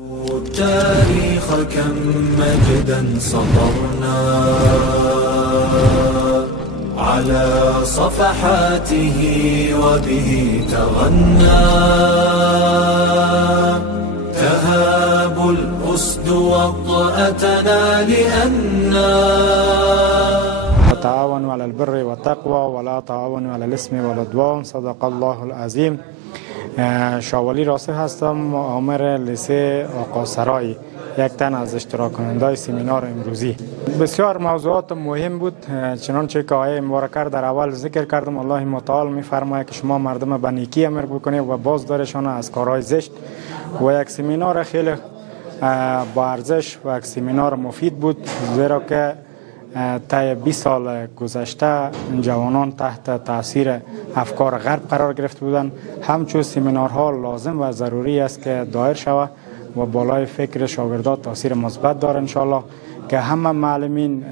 التاريخ كم مجدا سطرنا على صفحاته وبه تغنى تهاب الأسد وطأتنا لأننا تعاونوا على البر والتقوى ولا تعاونوا على الإثم والعدوان. صدق الله العظیم. شاولی راسخ هستم، آمر لیسه آقا سرای، یک تن از اشتراک کنندگان سمینار امروزی. بسیار موضوعات مهم بود، چنانچه که آیه مبارکه در اول ذکر کردم. الله متعال میفرماید که شما مردم به نیکی امر بکنید و باز دارشان از کارهای زشت. و یک سمینار خیلی با ارزش و یک سمینار مفید بود، زیرا که طی 20 سال گذشته جوانان تحت تاثیر افکار غرب قرار گرفته بودند. همچون سمینارها لازم و ضروری است که دایر شود و بالای فکر شاگردان تاثیر مثبت داره انشالله، که همه معلمین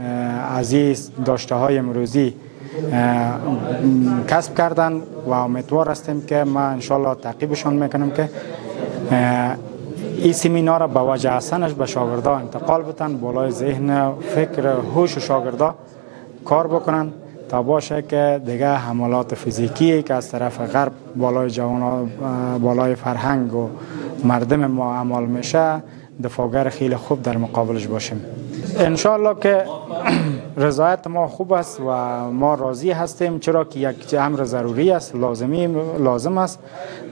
عزیز داشته های امروزی کسب کردن و امیدوار هستیم که ما انشالله تعقیبشان میکنیم که این سمینار با وجه حسنش به شاگردان انتقال بتن، بالای ذهن فکر هوش شاگردان کار بکنن تا باشه که دیگه حملات فیزیکی که از طرف غرب بالای جوانان، بالای فرهنگ و مردم ما عمل میشه، دفاعگر خیلی خوب در مقابلش باشیم. انشالله که رضایت ما خوب است و ما راضی هستیم، چرا که یک امر ضروری است، لازم است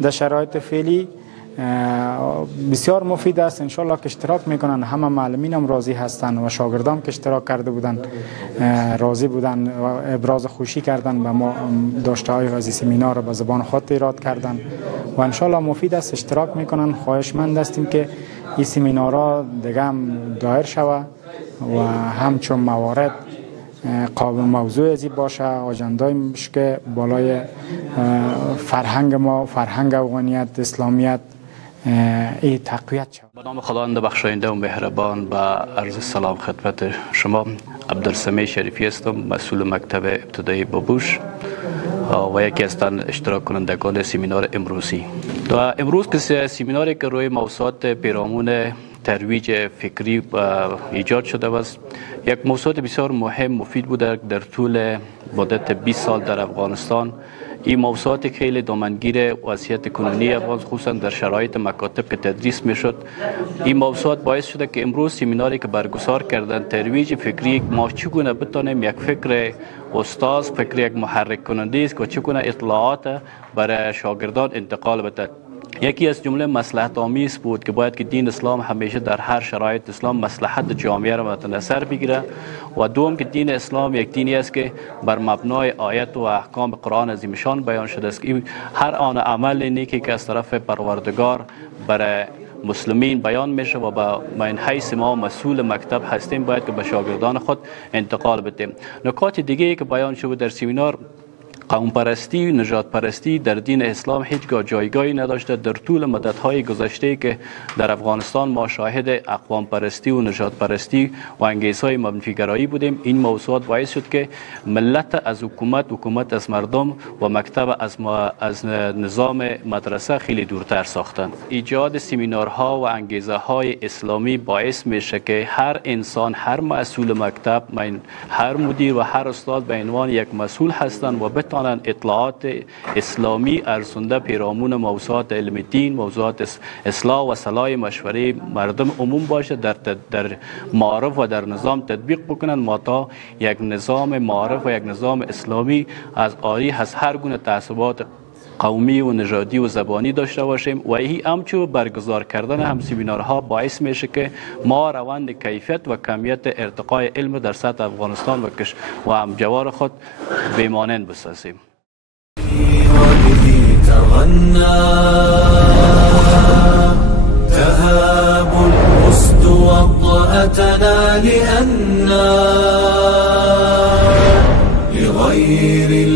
در شرایط فعلی. بسیار مفید است. انشالله که اشتراک میکنن، همه معلمین هم راضی هستند و شاگردان که اشتراک کرده بودن راضی بودن و ابراز خوشی کردن به ما داشته های از سمینار را به زبان خود ایراد کردن و انشالله مفید است. اشتراک میکنن. خواهشمند هستیم که این سمینارها دیگه هم دایر شود و همچون موارد قابل موضوع ازی باشه، آجندایش که بالای فرهنگ ما، فرهنگ افغانیت، اسلامیت ای تقویت شد. به نام خداوند بخشاینده و مهربان با عرض سلام خدمت شما. عبدالسمیع شریفی هستم، مسئول مکتب ابتدایی بابوش و یکی از اشتراک کنندگان سمینار امروزی. و امروز که سمیناری که روی موضوعات پیرامون ترویج فکری ایجاد شده است، یک موضوع بسیار مهم مفید بوده در طول مدت 20 سال در افغانستان. این موضوعات خیلی دامنگیر وضعیت کنونی افغان، خصوصا در شرایط مکاتب که تدریس میشد. این موضوعات باعث شده که امروز سمیناری که برگزار کردن ترویج فکری، ما چگونه بتانیم یک فکر استاد، فکر یک محرک کننده است و چگونه اطلاعات برای شاگردان انتقال بده. یکی از جمله مصلحت آمیز بود که باید که دین اسلام همیشه در هر شرایط اسلام مصلحت جامعه را مد نظر بگیره و دوم که دین اسلام یک دینی است که بر مبنای آیت و احکام قرآن عظیم شان بیان شده است که هر آن عمل نیکی که از طرف پروردگار برای مسلمین بیان میشه و با من حیث ما مسئول مکتب هستیم باید که به شاگردان خود انتقال بدیم. نکات دیگه که بیان شده در سمینار، قوم پرستی و نژاد پرستی در دین اسلام هیچگاه جایگاهی نداشته. در طول مدت‌های گذشته که در افغانستان ما شاهد اقوام پرستی و نژاد پرستی و انگیزهای منفیگرایی بودیم. این موضوعات باعث شد که ملت از حکومت از مردم و مکتب از نظام مدرسه خیلی دورتر ساختند. ایجاد سمینارها و انگیزه های اسلامی باعث میشه که هر انسان، هر مسئول مکتب، هر مدیر و هر استاد به عنوان یک مسئول هستند و اطلاعات اسلامی ارزنده پیرامون موضوعات علم دین، موضوعات اصلاح و صلاح مشوره مردم عموم باشه، در معارف و در نظام تطبیق بکنن. ما تا یک نظام معارف و یک نظام اسلامی از عاری از هر گونه تعصبات قومی و نژادی و زبانی داشته باشیم و این همچون برگزار کردن هم سمینارها باعث میشه که ما روند کیفیت و کمیت ارتقای علم در سطح افغانستان و هم جوار خود بیمانند بسازیم. تهاب الأسد وطأتنا لأننا لغير